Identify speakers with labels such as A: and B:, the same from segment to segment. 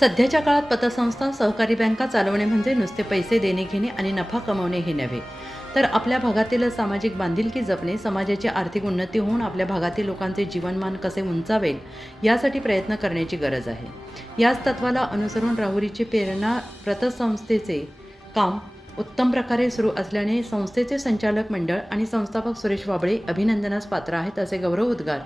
A: सध्याच्या काळात पतसंस्था सहकारी बँका चालवणे म्हणजे नुसते पैसे देणे घेणे आणि नफा कमवणे हे नव्हे. तर आपल्या भागातील सामाजिक बांधिलकी जपणे समाजाची आर्थिक उन्नती होऊन आपल्या भागातील लोकांचे जीवनमान कसे उंचावेल यासाठी प्रयत्न करण्याची गरज आहे. याच तत्वाला अनुसरून राहुरीची प्रेरणा पतसंस्थेचे काम उत्तम प्रकारे सुरू असल्याने संस्थेचे संचालक मंडळ आणि संस्थापक सुरेश वाबळे अभिनंदनास पात्र आहेत असे गौरव उद्गार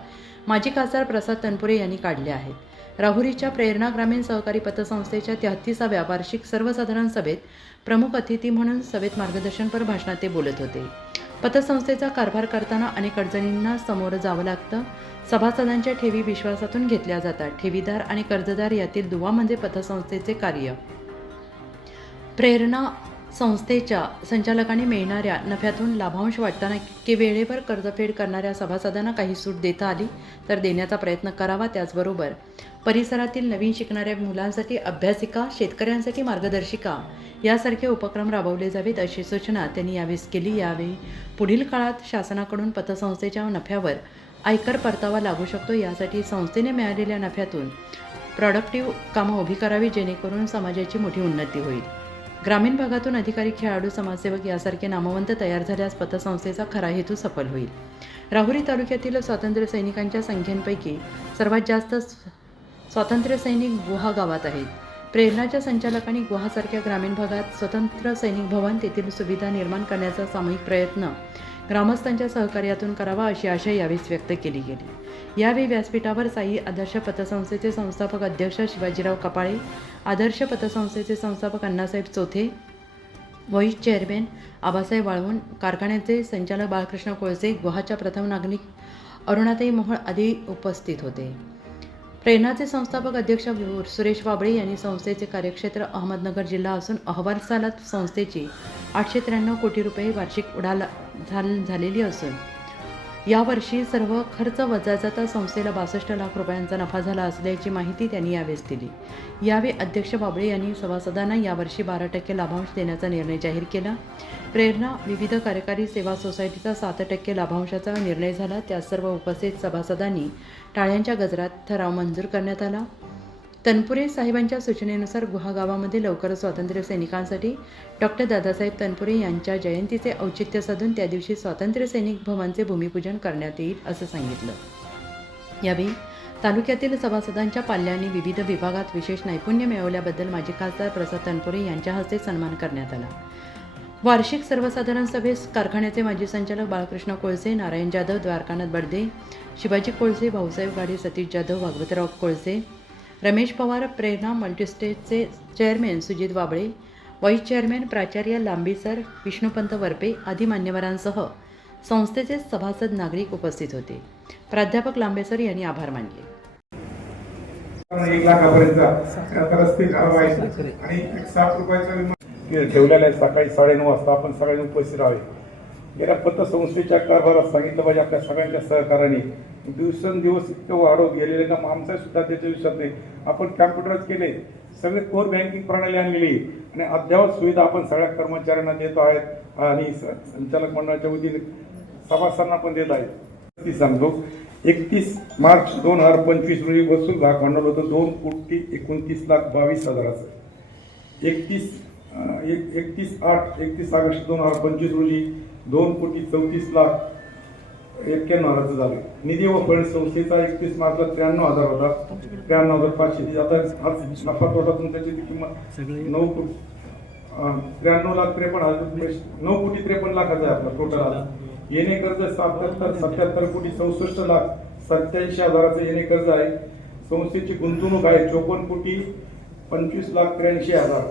A: माजी खासदार प्रसाद तनपुरे यांनी काढले आहेत. राहुरीच्या प्रेरणा ग्रामीण सहकारी पतसंस्थेच्या तेहत्तीसाव्या वार्षिक सर्वसाधारण सभेत प्रमुख अतिथी म्हणून सभेत मार्गदर्शनपर भाषणात ते बोलत होते. पतसंस्थेचा कारभार करताना अनेक अडचणींना सामोरं जावं लागतं. सभासदांच्या ठेवी विश्वासातून घेतल्या जातात. ठेवीदार आणि कर्जदार यातील दुवा म्हणजे पतसंस्थेचे कार्य. प्रेरणा संस्थेच्या संचालकांनी मिळणाऱ्या नफ्यातून लाभांश वाटताना की वेळेवर कर्जफेड करणाऱ्या सभासदांना काही सूट देता आली तर देण्याचा प्रयत्न करावा त्याचबरोबर. परिसरातील नवीन शिकणाऱ्या मुलांसाठी अभ्यासिका शेतकऱ्यांसाठी मार्गदर्शिका यासारखे उपक्रम राबवले जावेत अशी सूचना त्यांनी यावेळेस केली. यावेळी पुढील काळात शासनाकडून पतसंस्थेच्या नफ्यावर आयकर परतावा लागू शकतो. यासाठी संस्थेने मिळालेल्या नफ्यातून प्रॉडक्टिव्ह कामं उभी करावी जेणेकरून समाजाची मोठी उन्नती होईल. ग्रामीण भागातून अधिकारी खेळाडू समाजसेवक यासारखे नामवंत तयार झाल्यास पतसंस्थेचा खरा हेतू सफल होईल. राहुरी तालुक्यातील स्वातंत्र्य सैनिकांच्या संख्येपैकी सर्वात जास्त स्व- स्वातंत्र्य सैनिक गुहा गावात आहेत. प्रेरणाच्या संचालकांनी गुहासारख्या ग्रामीण भागात स्वतंत्र सैनिक भवन तेथील सुविधा निर्माण करण्याचा सामूहिक प्रयत्न ग्रामस्थांच्या सहकार्यातून करावा अशी आशा यावेळी व्यक्त केली गेली. यावेळी व्यासपीठावर साई आदर्श पतसंस्थेचे संस्थापक अध्यक्ष शिवाजीराव कपाळे आदर्श पतसंस्थेचे संस्थापक अण्णासाहेब चोथे व्हाईस चेअरमॅन आबासाहेब वाळवून कारखान्याचे संचालक बाळकृष्ण कोळसे गुहाच्या प्रथम नागरिक अरुणाताई मोहोळ आदी उपस्थित होते. प्रेरणाचे संस्थापक अध्यक्ष सुरेश वाबळे यांनी संस्थेचे कार्यक्षेत्र अहमदनगर जिल्हा असून अहवालसालात संस्थेची आठशे त्र्याण्णव कोटी रुपये वार्षिक उडाला झालेली असून यावर्षी सर्व खर्च वजा जाता संस्थेला बासष्ट लाख रुपयांचा नफा झाला असल्याची माहिती त्यांनी यावेळेस दिली. यावेळी अध्यक्ष बाबळे यांनी सभासदांना यावर्षी बारा टक्के लाभांश देण्याचा निर्णय जाहीर केला. प्रेरणा विविध कार्यकारी सेवा सोसायटीचा सात टक्के लाभांशाचा निर्णय झाला. त्यात सर्व उपस्थित सभासदांनी टाळ्यांच्या गजरात ठराव मंजूर करण्यात आला. तनपुरे साहेबांच्या सूचनेनुसार गुहागावामध्ये लवकरच स्वातंत्र्य सैनिकांसाठी डॉक्टर दादासाहेब तनपुरे यांच्या जयंतीचे औचित्य साधून त्या दिवशी स्वातंत्र्य सैनिक भवनचे भूमिपूजन करण्यात येईल असं सांगितलं. यावेळी तालुक्यातील सभासदांच्या पाल्यांनी विविध विभागात विशेष नैपुण्य मिळवल्याबद्दल माजी खासदार प्रसाद तनपुरे यांच्या हस्ते सन्मान करण्यात आला. वार्षिक सर्वसाधारण सभेस कारखान्याचे माजी संचालक Balkrishna Kolse Narayan Jadhav Dwarkanath Badde Shivaji Kolse Bhausaheb Gade Satish Jadhav Bhagwatrao Kolse Ramesh Pawar Prerana मल्टीस्टेटचे chairman Sujit Wable vice chairman प्राचार्य लांबीसर विष्णुपंत वरपे आदी मान्यवरांसह संस्थेचे सभासद नागरिक उपस्थित होते. प्राध्यापक लांबेसर यांनी आभार मानले.
B: एक लाखापर्यंत रस्ते खराब आहेत आणि एक साठ रुपयाचा विमा ते ठेवलेला आहे सकाळी साडेनऊ वाजता. आपण सगळ्यांनी उपस्थित राहावे. गेल्या पतसंस्थेच्या कारभारात सांगितलं पाहिजे आपल्या सगळ्यांच्या सहकार्याने दिवसेंदिवस इतकं वाढव गेलेले का? आमचा सुद्धा त्याच्या विषयात नाही. आपण कॅम्प्युटरच केले सगळे कोर बँकिंग प्रणाली आणलेली आणि अद्ययावत सुविधा आपण सगळ्या कर्मचाऱ्यांना देतो आहेत आणि संचालक मंडळाच्या वतीने सभासदांना पण देत आहेत. ती सांगतो एकतीस मार्च दोन हजार पंचवीस रोजी वसूल भाग भांडवल होतं. दोन कोटी एकोणतीस लाख बावीस हजाराचं. एकतीस एक एकतीस आठ एकतीस ऑगस्ट दोन हजार पंचवीस रोजी दोन कोटी चौतीस लाख एक्क्याण्णव हजाराचं झालं निधी व फंड संस्थेचा एकतीस मार्चला त्र्याण्णव हजार होता. त्र्याण्णव हजार पाचशे. आता आज नफा तोटा तुमच्याची ती किंमत नऊ कोटी त्र्याण्णव लाख त्रेपन्न हजार नऊ कोटी त्रेपन्न लाखाचा आहे आपला टोटल आला येणे कर्ज सत्याहत्तर सत्याहत्तर कोटी चौसष्ट लाख सत्याऐंशी हजाराचं येणे कर्ज आहे. संस्थेची गुंतवणूक आहे चोपन्न कोटी पंचवीस लाख त्र्याऐंशी हजार.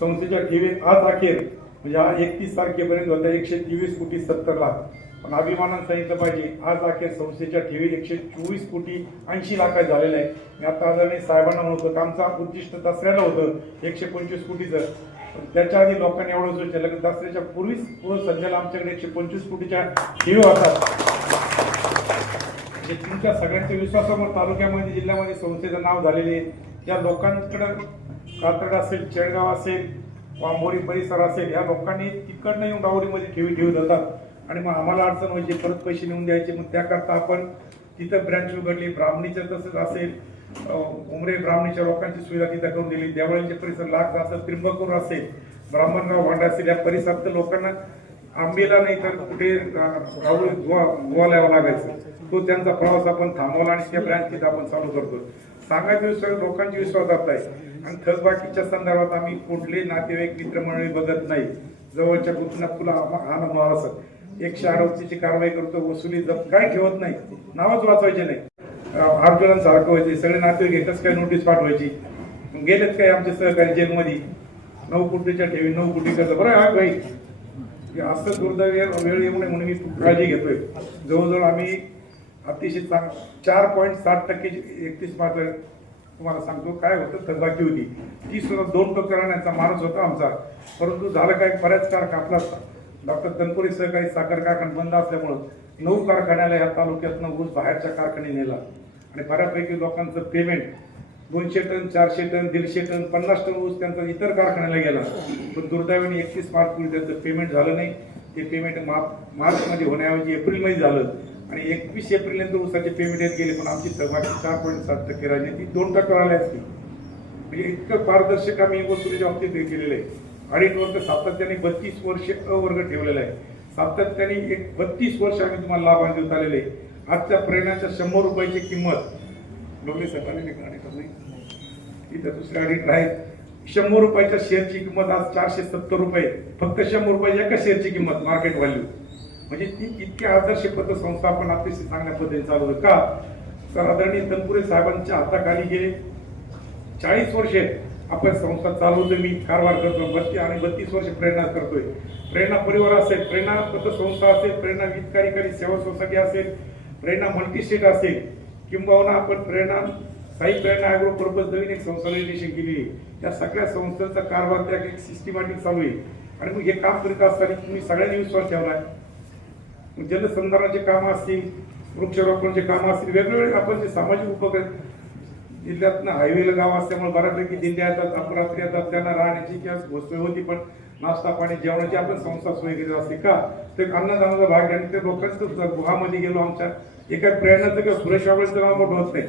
B: संस्थेच्या ठेवी आज अखेर म्हणजे हा एकतीस तारखेपर्यंत होता. एकशे तेवीस कोटी सत्तर लाख. पण अभिमानानं सांगितलं पाहिजे आज अखेर संस्थेच्या ठेवी एकशे चोवीस कोटी ऐंशी लाखात झालेलं आहे. मी आता आदरणीय साहेबांना म्हणतो की आमचं उद्दिष्ट दसऱ्याला होतं एकशे पंचवीस कोटीचं. त्याच्या आधी लोकांनी एवढं सुचलं की दसऱ्याच्या पूर्वीच सध्याला आमच्याकडे एकशे पंचवीस कोटीच्या ठेवी होतात. म्हणजे तुमच्या सगळ्यांच्या विश्वासावर तालुक्यामध्ये जिल्ह्यामध्ये संस्थेचं नाव झालेले आहे. ज्या लोकांकडं कातड असेल चेडगाव असेल वांबोरी परिसर असेल या लोकांनी तिकडनं येऊन डावरीमध्ये ठेवी ठेवी जातात आणि मग आम्हाला अडचण व्हायची परत पैसे नेऊन द्यायचे. मग त्याकरता आपण तिथं ब्रँच उघडली ब्राह्मणीचं तसंच असेल. उमरे ब्राह्मणीच्या लोकांची सुविधा तिथं करून दिली. देवळांचे परिसर लाख असेल त्रिंबकूर असेल. ब्राह्मणगाव भांडा असेल या परिसरात लोकांना आंबेला नाही तर कुठे राहुल गोवा गोवा लावा लागायचं. तो त्यांचा प्रवास आपण थांबवला आणि त्या ब्रँच तिथं आपण चालू करतो. सांगायचं विश्वास लोकांची विश्वासात आहे. आणि थकबाकीच्या संदर्भात आम्ही कुठले नातेवाईक मित्रमंडळी बघत नाही. जवळच्या कुठून फुला आनंद असत. एकशे अडोतीची कारवाई करतो वसुली जप काय ठेवत नाही. नावच वाचवायचे नाही. अर्जुनांसारखं व्हायचे सगळे नातेवाईक एकच काय नोटीस पाठवायची. गेलेत काय आमचे सहकारी जेलमध्ये? नऊ कोटीच्या ठेवी नऊ कोटी कर्ज. बरं आहे भाई असं दुर्दैव वेळ येऊ नये म्हणून मी खूप काळजी घेतोय. जवळजवळ आम्ही अतिशय चांग चार पॉईंट सात टक्के एकतीस मार्च तुम्हाला सांगतो काय होतं थकबाकी होती. ती सुद्धा दोन टक्के राहण्याचा माणूस होता आमचा. परंतु झालं काय बऱ्याच कार कापला असता डॉक्टर तनपुरी सहकारी साखर कारखाना बंद असल्यामुळं नऊ कारखान्याला या तालुक्यातनं ऊस बाहेरच्या कारखाने नेला. आणि बऱ्यापैकी लोकांचं पेमेंट दोनशे टन चारशे टन दीडशे टन पन्नास टन ऊस त्यांचा इतर कारखान्याला गेला. पण दुर्दैवाने एकतीस मार्चपूर्वी त्यांचं पेमेंट झालं नाही. ते पेमेंट मार्च मार्चमध्ये होण्याऐवजी एप्रिलमध्ये झालं. आणि एकवीस एप्रिलनंतर ऊसाचे पेमेंट येत गेले. पण आमची सहभागी चार पॉईंट सात टक्के राहिली ती दोन टक्के राहिली असती. म्हणजे इतकं पारदर्शक आम्ही वसुलीच्या बाबतीत केलेलं आहे. अडीच वर्ष सातत्याने बत्तीस वर्ष अवर्ग ठेवलेला आहे. सातत्याने एक बत्तीस वर्ष आम्ही तुम्हाला लाभांश देत आलेले आहे. आजच्या प्रेरणाच्या शंभर रुपयाची किंमत डोंगरे साहेबांनी नाही इथं दुसऱ्या अडीत आहेत शंभर रुपयाच्या शेअरची किंमत आज चारशे सत्तर रुपये. फक्त शंभर रुपये एका शेअरची किंमत मार्केट व्हॅल्यू म्हणजे ती इतकी आदर्श पतसंस्था संस्थापन अतिशय चांगल्या पद्धतीने चालवतो का? तर आदरणीय तनपुरे साहेबांच्या हाताखाली गेले चाळीस वर्षे आपण संस्था चालवतो मी कारभार करतो बत्ती आणि बत्तीस वर्ष प्रेरणा करतोय. प्रेरणा परिवार असेल प्रेरणा पतसंस्था असेल प्रेरणा हितकारीकारी सेवा सोसायटी असेल प्रेरणा मल्टीस्टेट असेल किंबहुना आपण प्रेरणा साई प्रेरणा ॲग्रो पर्पज नवीन एक संस्था निर्देशन केली आहे. सगळ्या संस्थांचा कारभार त्या एक सिस्टमॅटिक चालू आहे. आणि मग हे काम करीत असताना तुम्ही सगळ्यांनी विश्वास ठेवला आहे जलसंधारणाचे कामं असतील वृक्षारोपणाचे कामं असतील वेगवेगळे आपण जे सामाजिक उपक्रम जिल्ह्यातनं हायवेला गाव असल्यामुळे बऱ्यापैकी दिंड्या येतात अपरात्री येतात त्यांना राहण्याची किंवा सोय होती पण नाश्ता पाणी जेवणाची आपण संस्था सोय केली असते का? ते अन्नदानाचा भाग घ्या आणि ते लोकांचं गुहामध्ये गेलो आमच्या. एका प्रेरणाचं किंवा सुरेश बाबळेचं नाव मोठं होत नाही.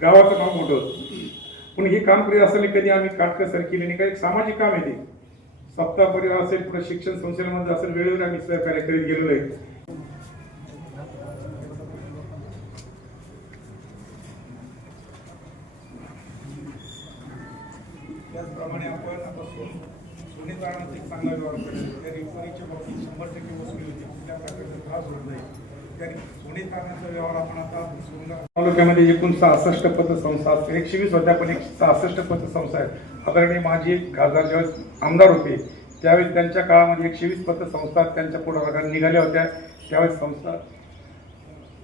B: गावाचं नाव मोठं होत पण हे काम करीत असताना कधी आम्ही काटकसर केली नाही काही एक सामाजिक काम आहे ते. सप्ताह परिवार असेल पुढे शिक्षण संस्थेमध्ये असेल वेळेवर आम्ही सहकार्य करीत गेलेलो आहे. त्याचप्रमाणे आपण आता सोन सोनेतारांचा एक चांगला व्यवहार केला. त्या रिफरीच्या बाबतीत शंभर टक्के वसुली होती कुठल्या प्रकारचा त्रास होत नाही. त्या सोनेतारांचा व्यवहार आपण आता सोनगाव तालुक्यामध्ये एकूण सहासष्ट पतसंस्था एकशे वीस होत्या पण एक सहासष्ट पतसंस्था आहेत. आदरणीय माझी खासदार ज्यावेळेस आमदार होते त्यावेळेस त्यांच्या काळामध्ये एकशे वीस पतसंस्था त्यांच्या पुढाकार निघाल्या होत्या. त्यावेळेस संस्था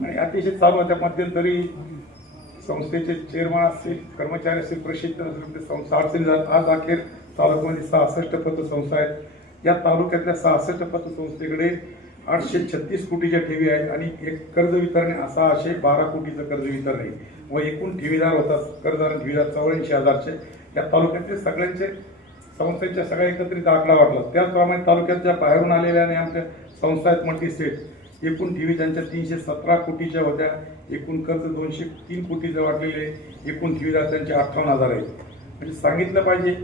B: आणि अतिशय चालू होत्या. मध्यंतरी संस्थेचे चेअरमन असतील कर्मचारी असतील प्रशिक्षण असेल ते संस्था अडचणी जात आज अखेर तालुक्यामध्ये सहासष्ट पतसंस्था आहेत. या तालुक्यातल्या सहासष्ट पतसंस्थेकडे आठशे छत्तीस कोटीच्या ठेवी आहेत आणि एक कर्ज वितरण असा सहाशे बारा कोटीचं कर्ज वितरण. आहे व एकूण ठेवीदार होतात कर्जदार ठेवीदार चौऱ्याऐंशी हजारचे. या तालुक्यातले सगळ्यांचे संस्थेच्या सगळ्या एकत्रित आकडा वाढला. त्याचप्रमाणे तालुक्याच्या बाहेरून आलेल्या आणि आमच्या संस्था आहेत मल्टी स्टेट एकूण ठेवी त्यांच्या तीनशे सतरा कोटीच्या होत्या. एकूण कर्ज दोनशे तीन कोटीचं वाढलेले एकूण ठेवीदार त्यांचे अठ्ठावन्न हजार आहेत. म्हणजे सांगितलं पाहिजे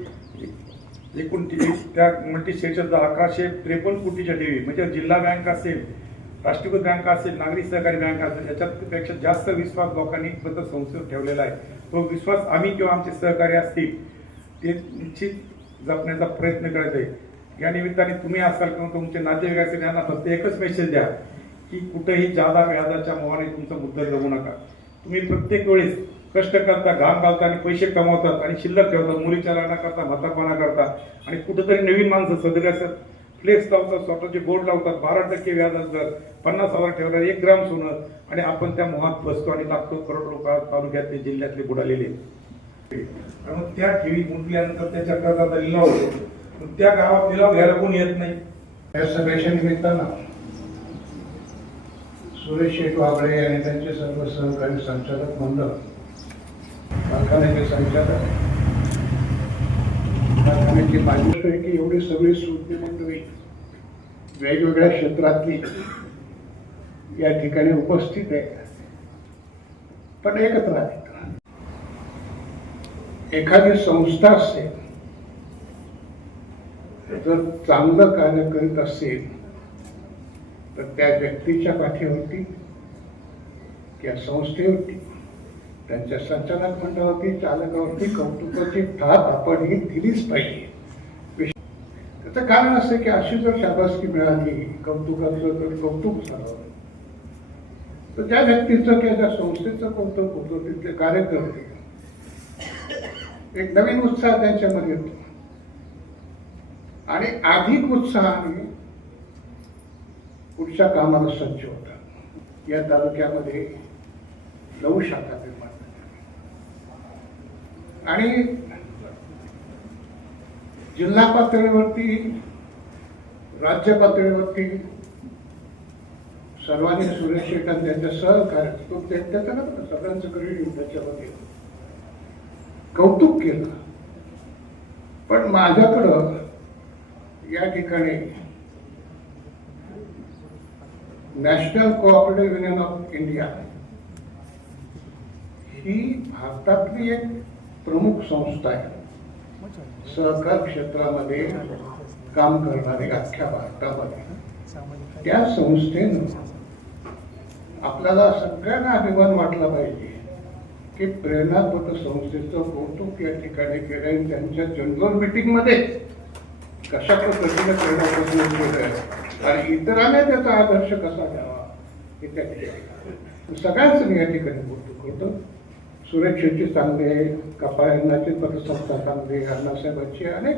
B: एकूण ठेवी त्या मल्टी स्टेटच्या अकराशे त्रेपन्न कोटीच्या ठेवी. म्हणजे जिल्हा बँक असेल राष्ट्रीयकृत बँक असेल नागरी सहकारी बँक असेल याच्यापेक्षा जास्त विश्वास लोकांनी पतसंस्थेवर ठेवलेला आहे. तो विश्वास आम्ही किंवा आमचे सहकारी असतील ते निश्चित जपण्याचा प्रयत्न करत आहे. या निमित्ताने तुम्ही असाल किंवा तुमचे नातेवाईक असेल यांना फक्त एकच मेसेज द्या. की कुठेही जादा व्याजाच्या मोहाने तुमचा मुद्दा जगू नका. तुम्ही प्रत्येक वेळेस कष्ट करता घाम घालता आणि पैसे कमावतात आणि शिल्लक ठेवतात मुलीच्या लग्ना करता म्हातारपणा करता आणि कुठेतरी नवीन माणसं सदर असतात. फ्लेक्स लावतात स्वतःचे बोर्ड लावतात बारा टक्के व्याज असतात पन्नास हजार ठेवणार एक ग्राम सोनं आणि आपण त्या मोहात बसतो आणि लागतो. करोड लोक तालुक्यातले जिल्ह्यातले बुडालेले आणि मग त्या ठेवी गुंतल्यानंतर त्याच्या कर्जाचा लिलाव होतो. त्या गावात लिलाव घ्यायला कोण येत नाही.
C: या सगळ्याच्या निमित्तानं सुरेश शेठ वाबळे आणि त्यांचे सर्व सहकारी संचालक मंडळ कारखान्याचे संचालक कारखान्याची माझी की एवढी सगळी सुज्ञ मंडळी वेगवेगळ्या क्षेत्रातली या ठिकाणी उपस्थित आहे पण एकत्र आहेत. एखादी संस्था असेल जर चांगलं कार्य करीत असेल तर त्या व्यक्तीच्या पाठीवरती किंवा संस्थेवरती त्यांच्या संचालक मंडळावरती चालकावरती कौतुकाची थाप आपण ही दिलीच पाहिजे. त्याचं कारण असं की अशी जर शाबासकी मिळाली कौतुकाचं तर कौतुक झालं तर त्या व्यक्तीचं किंवा त्या संस्थेचं कौतुक होतं तिथले कार्यकर्ते एक नवीन उत्साह त्यांच्यामध्ये येतो. आणि अधिक उत्साहाने पुढच्या कामाला सज्ज होतात या तालुक्यामध्ये नऊ शाखा निर्माण झाल्या. आणि जिल्हा पातळीवरती राज्य पातळीवरती सर्वांनी सुरेश शेख त्यांच्या सहकार्य तो त्यांच्या ना सगळ्यांचं क्रेडिट त्याच्यामध्ये कौतुक केलं. पण माझ्याकडं या ठिकाणी national cooperative union of India. ही भारतातली एक प्रमुख संस्था आहे. सहकार क्षेत्रामध्ये काम करणारे अख्ख्या भारतामध्ये. त्या संस्थेनं आपल्याला सगळ्यांना अभिमान वाटला पाहिजे की प्रेरणा पट संस्थेचं कौतुक या ठिकाणी केलं आणि त्यांच्या जनरल मीटिंगमध्ये कशा पद्धतीने प्रेरणा पट आहे. आणि इतरांना त्याचा आदर्श कसा घ्यावा हे त्या ठिकाणी सगळ्यांचं मी या ठिकाणी बोलतो करतो. सुरक्षेची चांगली आहे कपाळ्यांनाची पतसंस्था चांगली आहे अण्णासाहेबांची अनेक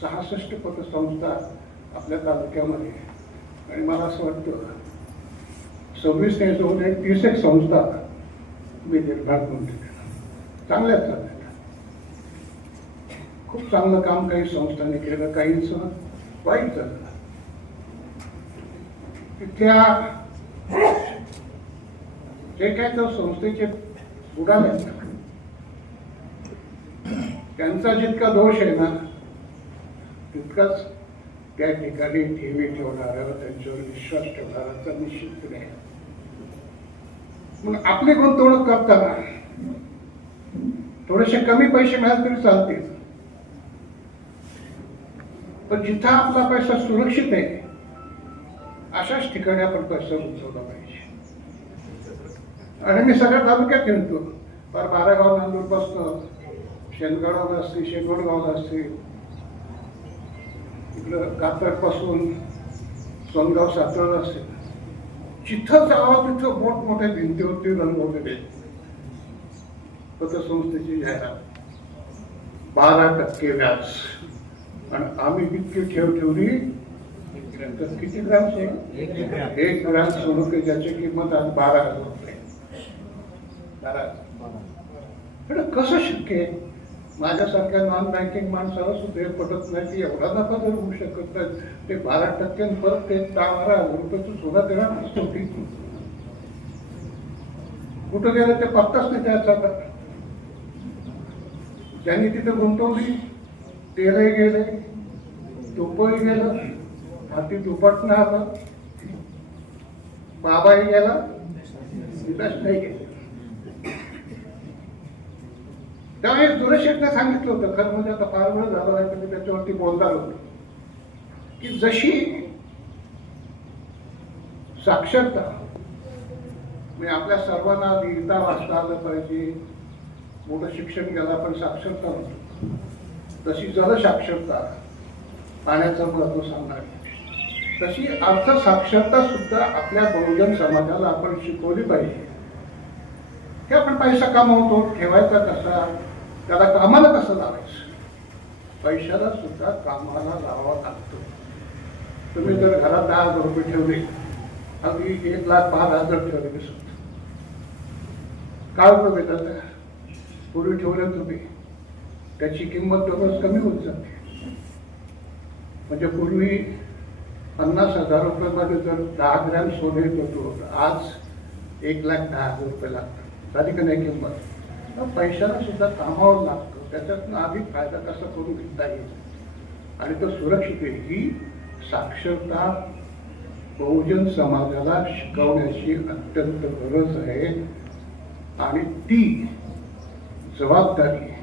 C: सहासष्ट पतसंस्था आपल्या तालुक्यामध्ये आणि मला असं वाटतं सव्वीस ते जवळ एक तीस एक संस्था मी निर्माण करून दिल्या चांगल्याच चालल्या. खूप चांगलं काम काही संस्थांनी केलं काहींचं वाईट झालं. तिथल्या जे काय त्या संस्थेचे बुडाले त्यांचा जितका दोष आहे ना तितकाच त्या ठिकाणी ठेवी ठेवणाऱ्या त्यांच्यावर विश्वास ठेवणाऱ्याचा निश्चित नाही. मग आपली गुंतवणूक करताना थोडेसे कमी पैसे मिळाले तरी चालतील. पण जिथं आपला पैसा सुरक्षित आहे अशाच ठिकाणी आपण पैसा उचलला पाहिजे? आणि मी सगळ्या तालुक्यात फिरतो फार बारागाव नांदूर बसतो शेणगडगावला असते शेगोडगावला असते इकडं कातरपासून सोनगाव सातळ असते जिथं जावं तिथं मोठमोठ्या भिंतीवरती रंगवलेले पतसंस्थेची जाहिरात. बारा टक्के व्याज. आणि आम्ही इतकी ठेव ठेवली किती ग्रामचे एक ग्राम. सोनं की ज्याची किंमत आज बारा हजार रुपये. बारा पण कसं शक्य आहे? माझ्यासारख्या नॉन बँकिंग माणसाला सुद्धा हे पटत नाही की एवढा नफा जर होऊ शकत नाही ते बारा टक्क्यां परत ते दहा बारा हजार रुपयाचं सोनं देणार नसतो ती कुठं गेलं ते पत्ताच नाही त्याचा. ज्यांनी तिथे गुंतवली तेलही गेले तुपही गेलं. हाती उपटणं आलं बाबाही गेला. विलास नाही गेला. त्यामुळे दुरशेटने सांगितलं होतं. खरं म्हणजे आता फार वेळ झाला नाही म्हणजे मी त्याच्यावरती बोलणार होतो. की जशी साक्षरता म्हणजे आपल्या सर्वांना लिहिता वाचता आलं पाहिजे. मोठं शिक्षण घ्यायला पण साक्षरता म्हणतो तशी जलसाक्षरता पाण्याचं महत्त्व सांगणार. तशी अर्थसाक्षरता सुद्धा आपल्या बहुजन समाजाला आपण शिकवली पाहिजे. हे आपण पैसा कमावतो ठेवायचा कसा? त्याला कामाला कसं लावायचं? पैशाला सुद्धा कामाला लावावं लागतो. तुम्ही जर घरात दहा हजार रुपये ठेवले अगदी एक लाख पाच हजार ठेवले मी सुद्धा काय उपयोग येतात पूर्वी ठेवलं तुम्ही. त्याची किंमत दररोज कमी होत जाते. म्हणजे पूर्वी पन्नास हजार रुपयामध्ये जर दहा ग्रॅम सोने येत होतो तर आज एक लाख दहा हजार रुपये लागतात. झाली का नाही किंमत? पैशांना पैशाला सुद्धा कामावर लागतं. त्याच्यातनं अधिक फायदा कसा करून घेता येईल? आणि तो सुरक्षित आहे ही साक्षरता बहुजन समाजाला शिकवण्याची अत्यंत गरज आहे. आणि ती जबाबदारी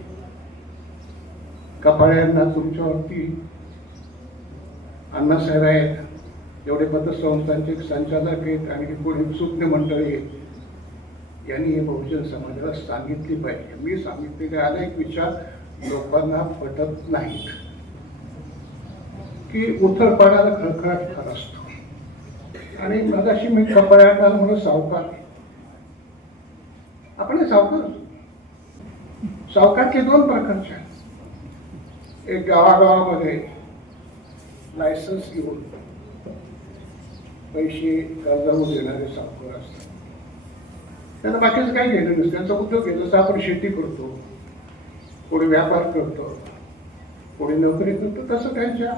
C: कपाळ्यांना तुमच्यावरती अण्णासाहेब आहेत. एवढे पतसंस्थांचे संचालक आहेत आणि कोणी सुज्ञ मंडळी आहेत. यांनी हे बहुजन समाजाला सांगितली पाहिजे. मी सांगितलेले अनेक विचार लोकांना पटत नाहीत. की उथळपाण्याला खळखळाट फार असतो. आणि मगाशी मी कपड्याला म्हणून सावकार. आपण सावकार? सावकारचे दोन प्रकारचे आहेत एक गावागावामध्ये लायसन्स घेऊन पैसे कर्जावर देणारे सावकार असतात. त्यांना बाकीचं काही घेणं नसतं. त्यांचा उद्योग आहे. जसं आपण शेती करतो कोणी व्यापार करतो कोणी नोकरी करतो तसं त्यांच्या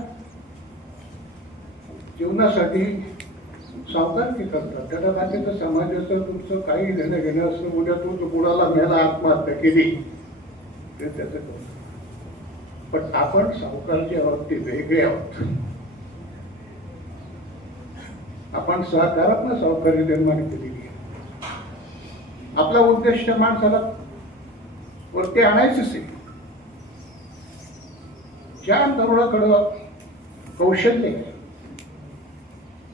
C: जीवनासाठी सावकारकी करतात. त्याला बाकीचं समाजाचं तुमचं काही घेणं घेणं असं उद्या तू कुणाला मेला आत्महत्या केली ते त्याचं करतो पण आपण सावकारच्या बाबतीत वेगळे आहोत. आपण सहकारात्मक सहकार्य निर्माण केलेली आहे. आपला उद्देश माणसाला वरती आणायचंच आहे. ज्या तरुणाकडं कौशल्य आहे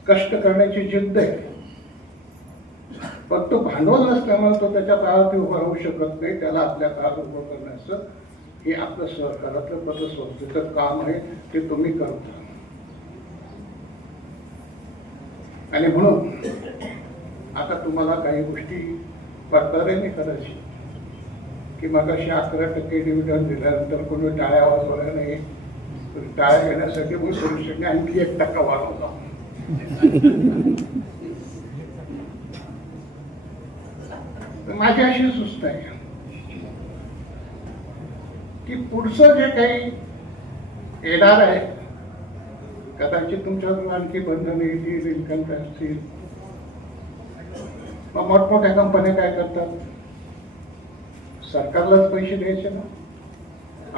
C: कष्ट करण्याची जिद्द आहे पण तो भांडवल नसल्यामुळे तो त्याच्या काळात उभा राहू शकत नाही त्याला आपल्या काळात उभं करण्याचं हे आपलं सहकारातलं पतसंस्थेचं काम आहे ते तुम्ही करता. आणि म्हणून आता तुम्हाला काही गोष्टी पडताळणी करायची. की मग अशी अकरा टक्के डिव्हिडंड दिल्यानंतर कोणी टाळ्या वाजवल्या नाही. तर टाळ्या घेण्यासाठी मी सुरक्षेने आणखी एक टक्का वाढवला तर माझी अशी सुस्त आहे. की पुढचं जे काही येणार आहे कदाचित तुमच्याकडून आणखी बंधने येतील इन्कम असतील मग मोठमोठ्या कंपन्या काय करतात? सरकारलाच पैसे द्यायचे ना?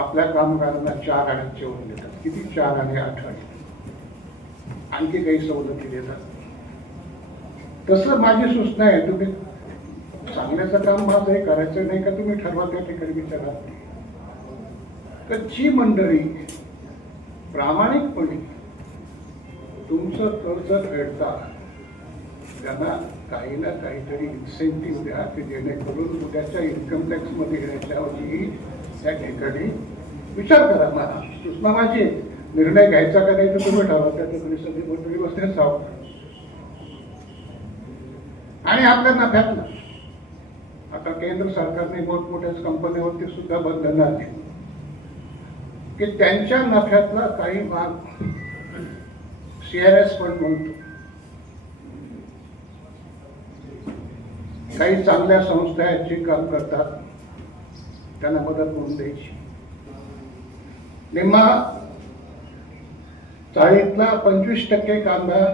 C: आपल्या कामगारांना चार आणि जेवण देतात. किती? चार आणि आठ आणि आणखी काही सवलती देतात. तसं माझी सूचना आहे तुम्ही सांगण्याचं काम माझं हे करायचं नाही का? तुम्ही ठरवा त्या ठिकाणी विचारा. तर जी मंडळी प्रामाणिकपणे तुमचं कर्ज फेडता त्यांना काही ना काहीतरी इन्सेंटिव्ह द्या की जेणेकरून उद्याच्या इन्कम टॅक्समध्ये येण्याच्या त्या ठिकाणी विचार करा मला. सूचना माझी निर्णय घ्यायचा का नाही तर तुम्ही ठरवा त्या ठिकाणी सगळी मंडळी बसण्यास जावं आणि आपल्या नफ्यातलं आता केंद्र सरकारने मोठमोठ्या कंपन्यांवरती सुद्धा बंधनं आली की त्यांच्या नफ्यातला काही भाग सीआरएस पण म्हणतो. काही चांगल्या संस्था आहेत जे काम करतात त्यांना मदत म्हणून द्यायची. निम्मा चाळीतला पंचवीस टक्के कांदा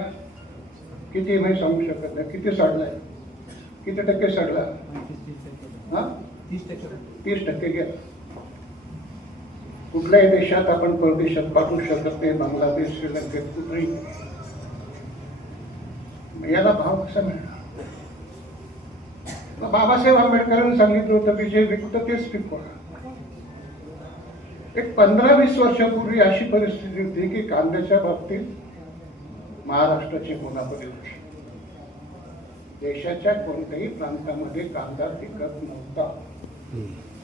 C: किती मी सांगू शकत नाही. किती सडलाय किती टक्के सडला? हा? तीस टक्के. गेला कुठल्याही देशात आपण परदेशात पाठवू शकत नाही बांगलादेश श्रीलंकेत कुठेही. याला भाव कसा मिळणार? बाबासाहेब आंबेडकरांनी सांगितलं होतं की जे विकत तेच पिकवा. एक पंधरा वीस वर्षापूर्वी अशी परिस्थिती होती की कांद्याच्या बाबतीत महाराष्ट्राची मोनापली होती. देशाच्या कोणत्याही प्रांतामध्ये कांदा पिकत नव्हता.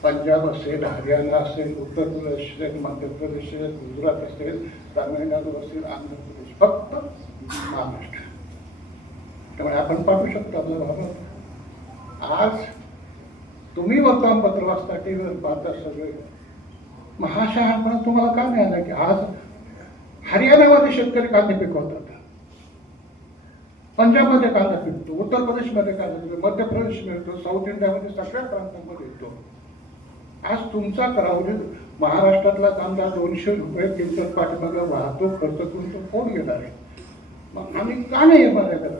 C: पंजाब असेल हरियाणा असेल उत्तर प्रदेश असेल मध्य प्रदेश असेल गुजरात असेल तामिळनाडू असेल आंध्र प्रदेश फक्त महाराष्ट्र. त्यामुळे आपण पाठवू शकतो आपल्या भागात आज तुम्ही वर्तमानपत्र वाचता टी व्हीवर पाहता सगळे. महाशहापणा तुम्हाला का मिळाला की आज हरियाणामध्ये शेतकरी कांदे पिकवतात? पंजाबमध्ये कांदा पिकतो उत्तर प्रदेशमध्ये कांदा पिकतो मध्य प्रदेश मिळतो साऊथ इंडियामध्ये सगळ्या प्रांतांमध्ये येतो. आज तुमचा करावली महाराष्ट्रातला कांदा दोनशे रुपये क्विंटल पाठीमागं वाहतूक खर्च तुमचं कोण घेणार आहे? मग आम्ही का नाही येणार करा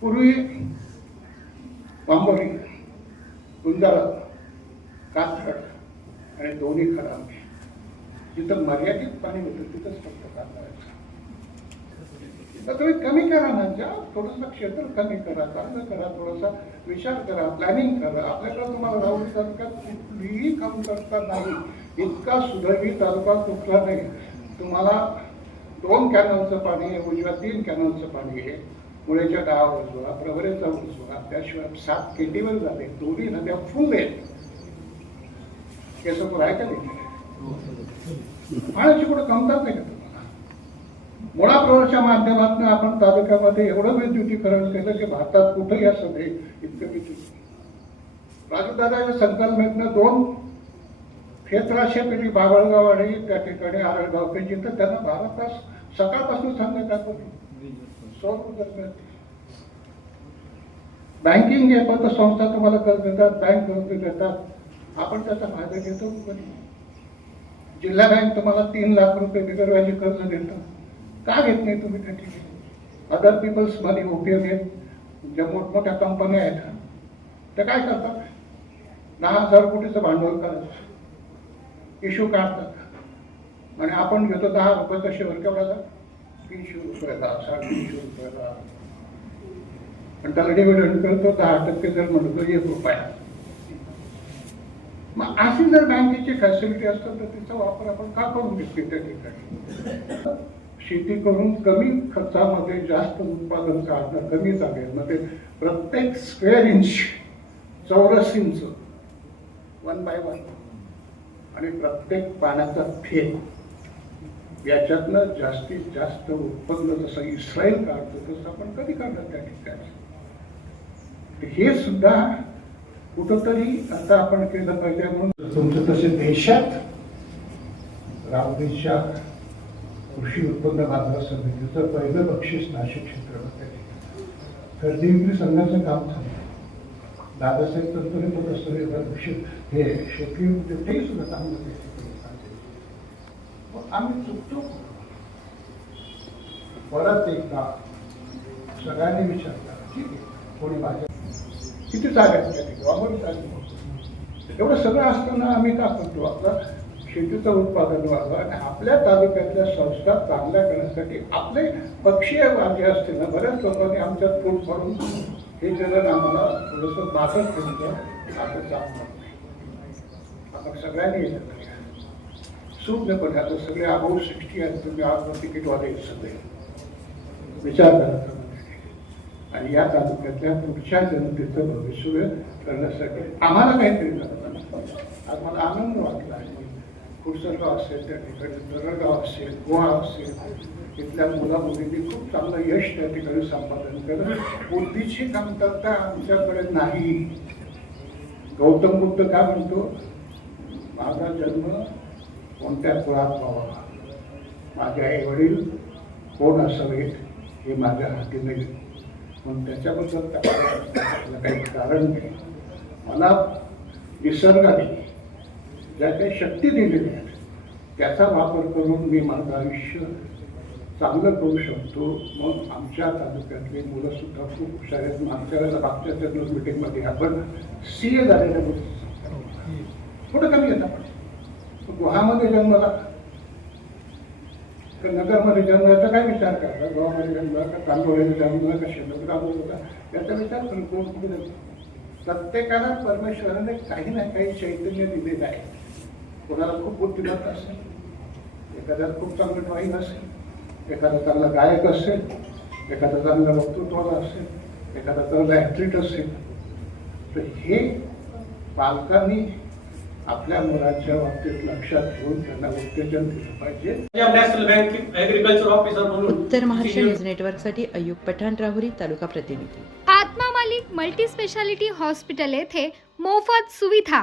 C: पूर्वी बांबोरी गुंजारा कातखड आणि दोन्ही खराब. जिथं मर्यादित पाणी होतं तिथंच फक्त कांदा करायचं. तर तुम्ही कमी करा ना ज्या थोडंसं क्षेत्र कमी करा चांगलं करा थोडासा विचार करा प्लॅनिंग करा. आपल्याकडे तुम्हाला राहुल तालुक्यात कुठलीही कमतरता नाही. इतका सुदैवी तालुका कुठला नाही. तुम्हाला दोन कॅनलचं पाणी आहे उजव्या तीन कॅनलचं पाणी आहे. मुळेच्या गावा उजवा प्रवरेचा उजवा त्याशिवाय सात केटीवर जाते. दोन्ही नद्या फुल आहेत. केसपूर आहे का नाही? पाण्याची कुठं कमतरता नाही का? मुळा मुळाप्रवरच्या माध्यमातून आपण तालुक्यामध्ये एवढं विद्युतीकरण केलं की भारतात कुठं या सगळे इतकं विद्युत राजदादाच्या संकल्पनेतनं दोन क्षेत्राशे पेटी बाबळगाव आणि त्या ठिकाणी आरळगाव काही तर त्यांना बारा तास सकाळपासून संध्याकाळपर्यंत सौर ऊर्जा मिळते बँकिंग हे पतसंस्था तुम्हाला कर्ज देतात बँक कर्ज देतात आपण त्याचा फायदा घेतो जिल्हा बँक तुम्हाला तीन लाख रुपये बिगर व्याजी कर्ज देतात का घेत नाही तुम्ही त्या ठिकाणी? अदर पीपल्समध्ये उपयोग आहेत. ज्या मोठमोठ्या कंपन्या आहेत. त्या काय करतात? दहा हजार कोटीचं भांडवल करायचं. इश्यू काढतात. आणि आपण घेतो दहा रुपये कशावर जा तीनशे रुपयाला साडेतीनशे रुपयाला आणि त्याला डिव्हिडंड करतो दहा टक्के जर म्हणतो तर एक रुपया. मग अशी जर बँकेची फॅसिलिटी असतात तर तिचा वापर आपण का करून घेतो त्या ठिकाणी? शेती करून कमी खर्चामध्ये जास्त उत्पादन काढणं कमी जागेमध्ये प्रत्येक स्क्वेअर इंच चौरस इंच वन बाय वन आणि प्रत्येक पाण्याचा थेंब याच्यातनं जास्तीत जास्त उत्पन्न जसं इस्रायल काढतो तसं आपण कधी काढलं त्या ठिकाणी? हे सुद्धा कुठंतरी आता आपण केलं पाहिजे म्हणून. तुमचं तसे देशात रावडीच्या कृषी उत्पन्न बाजार समितीचं पहिलं बक्षीस नाशिक क्षेत्रामध्ये खरेदी विक्री संघाचं काम झालं दादासाहेब तत्परे पदस्तरीय बक्षीस हे शेतकरी होते तेही सुद्धा चांगलं त्या आम्ही चुकतो परत एकदा सगळ्यांनी विचार करा ठीक आहे कोणी माझ्या किती जागा आहेत त्या ठिकाणी? वापरून जागा एवढं सगळं असताना आम्ही का करतो? आपला शेतीचं उत्पादन व्हावं आणि आपल्या तालुक्यातल्या संस्था चांगल्या करण्यासाठी आपले पक्षीय वाद्य असतील ना बऱ्याच लोकांनी आमच्यात फूट पडून हे जगन आम्हाला थोडंसं बाधत ठेवलं आता चांगलं आपण सगळ्यांनी हे पण आता सगळे अभाऊ सिक्स्टी आहेत तुम्ही आज तिकीटवाले सगळे. विचार करा आणि या तालुक्यातल्या पुढच्या जनतेचं भविष्य करण्यासाठी आम्हाला काहीतरी करायला आज मला आनंद वाटला आहे. कुरसरगाव असेल त्या ठिकाणी दरगाव असेल गोवा असेल इथल्या मुलामुलींनी खूप चांगलं यश त्या ठिकाणी संपादन केलं. बुद्धीची कमतरता आमच्याकडे नाही. गौतम बुद्ध काय म्हणतो? माझा जन्म कोणत्या कुळात व्हावा? माझे आई वडील कोण असावेत हे माझ्या हाती नाही. पण त्याच्याबद्दल काही कारण नाही. मला निसर्गाने ज्या काही शक्ती दिलेल्या आहेत त्याचा वापर करून मी माझं आयुष्य चांगलं करू शकतो. मग आमच्या तालुक्यातली मुलंसुद्धा खूप हुशार आहेत. मागच्या वेळेला मागच्या जनरल मिटिंगमध्ये आपण सी ए झालेल्या मुलं थोडं कमी येत आपण. गुहामध्ये जन्मला तर नगरमध्ये जन्माचा काय विचार करता गोवामध्ये जन्मला का? तांदूळमध्ये जन्मला का? शेतात होता याचा विचार करून कोण कुठे जातो? प्रत्येकाला परमेश्वराने काही ना काही चैतन्य दिलेलं आहे. कोणाला खूप बुद्धिमत्ता असेल एखाद्याला खूप चांगलं ड्रॉईंग असेल एखादा चांगला गायक असेल एखादा चांगला वक्तृत्वाला असेल एखादा चांगला ॲथलीट असेल तर हे पालकांनी आपल्या मुलाच्या बाबतीत लक्षात घेऊन त्यांना उत्तेजन दिलं पाहिजे.
D: Punjab national bank agriculture officer म्हणून
A: उत्तर महाराष्ट्र न्यूज नेटवर्कसाठी अयुब पठाण राहुरी तालुका प्रतिनिधी.
E: Atma Malik multi speciality hospital येथे मोफत सुविधा.